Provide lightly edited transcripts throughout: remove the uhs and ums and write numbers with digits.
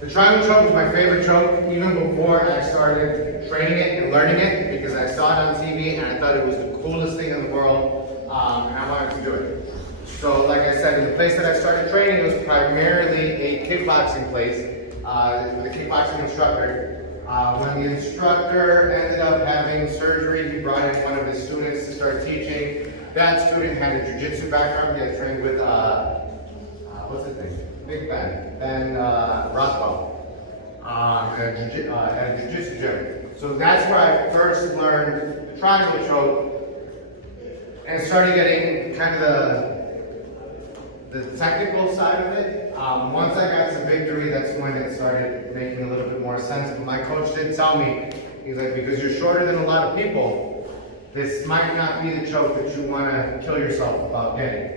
The triangle choke is my favorite choke, even before I started training it and learning it, because I saw it on TV and I thought it was the coolest thing in the world, and I wanted to do it. So like I said, in the place that I started training, it was primarily a kickboxing place, with a kickboxing instructor. When the instructor ended up having surgery, he brought in one of his students to start teaching. That student had a jiu-jitsu background. He had trained with, what's his name? Big Ben Rothwell, at a jiu-jitsu gym. So that's where I first learned the triangle choke and started getting kind of the technical side of it. Once I got to victory, that's when it started making a little bit more sense. But my coach did tell me, he's like, because you're shorter than a lot of people, this might not be the choke that you want to kill yourself about getting.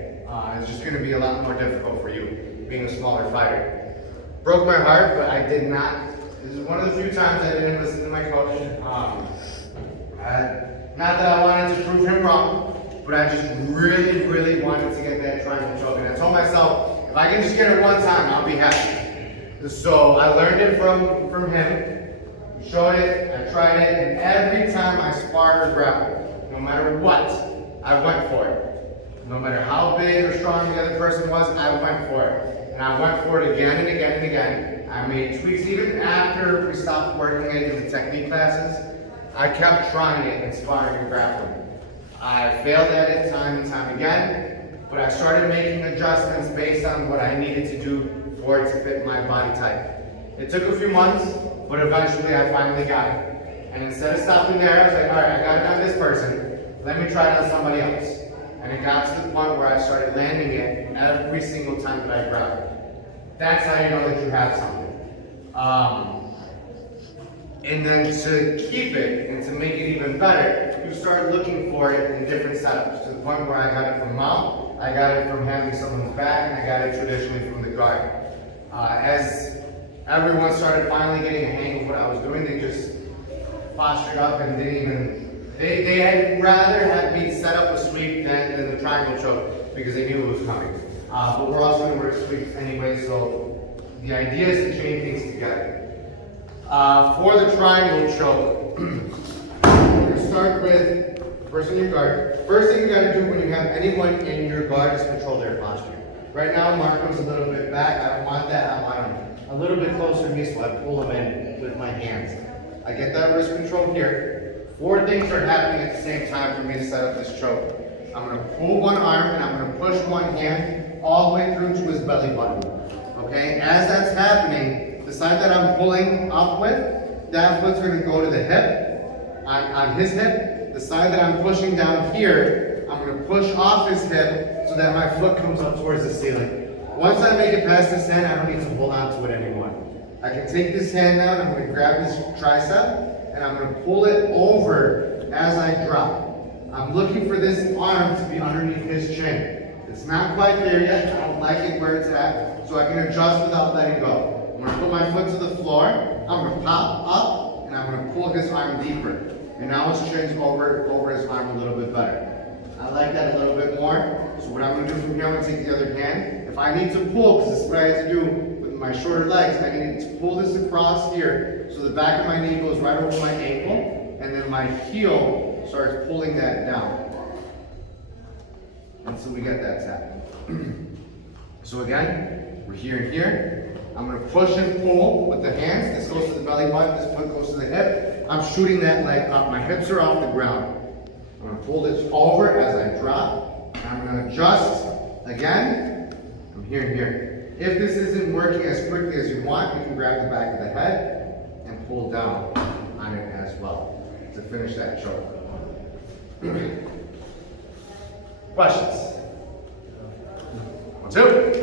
It's just going to be a lot more difficult for you, being a smaller fighter. Broke my heart, but I did not. This is one of the few times I didn't listen to my coach. Not that I wanted to prove him wrong, but I just really, really wanted to get that triangle choke. And I told myself, if I can just get it one time, I'll be happy. So I learned it from him, showed it, I tried it, and every time I sparred or grappled, no matter what, I went for it. No matter how big or strong the other person was, I went for it. And I went for it again and again and again. I made tweaks even after we stopped working it in the technique classes. I kept trying it in sparring and grappling. I failed at it time and time again, but I started making adjustments based on what I needed to do for it to fit my body type. It took a few months, but eventually I finally got it. And instead of stopping there, I was like, all right, I got it on this person, let me try it on somebody else. And it got to the point where I started landing it every single time that I grappled. That's how you know that you have something. And then to keep it and to make it even better, you start looking for it in different setups, to the point where I got it from mount, I got it from having someone's back, and I got it traditionally from the guard. As everyone started finally getting a hang of what I was doing, they just postured up and didn't even, they had rather have me set up a sweep than the triangle choke, because they knew it was coming. But we're also going to work sweeps anyway, so the idea is to chain things together. For the triangle choke, we're going to start with the person in your guard. First thing you got to do when you have anyone in your guard is control their posture. Right now, Marco's a little bit back. I don't want that. I want him a little bit closer to me, so I pull him in with my hands. I get that wrist control here. 4 things are happening at the same time for me to set up this choke. I'm going to pull one arm and I'm going to push one hand all the way through to his belly button. Okay? As that's happening, the side that I'm pulling up with, that foot's going to go to the hip, on his hip. The side that I'm pushing down here, I'm going to push off his hip so that my foot comes up towards the ceiling. Once I make it past this hand, I don't need to hold on to it anymore. I can take this hand down, I'm going to grab his tricep, and I'm going to pull it over as I drop. I'm looking for this arm to be underneath his chin. It's not quite there yet, I don't like it where it's at, so I can adjust without letting go. I'm going to put my foot to the floor, I'm going to pop up, and I'm going to pull his arm deeper. And now his chin's over his arm a little bit better. I like that a little bit more. So what I'm going to do from here, I'm going to take the other hand. If I need to pull, because this is what I have to do with my shorter legs, I need to pull this across here. So the back of my knee goes right over my ankle, and then my heel starts pulling that down. And so we get that tap. So again, we're here and here. I'm going to push and pull with the hands. This goes to the belly button, this foot goes to the hip. I'm shooting that leg up. My hips are off the ground. I'm going to pull this over as I drop. I'm going to adjust again. I'm here and here. If this isn't working as quickly as you want, you can grab the back of the head and pull down on it as well to finish that choke. Questions? 1, 2.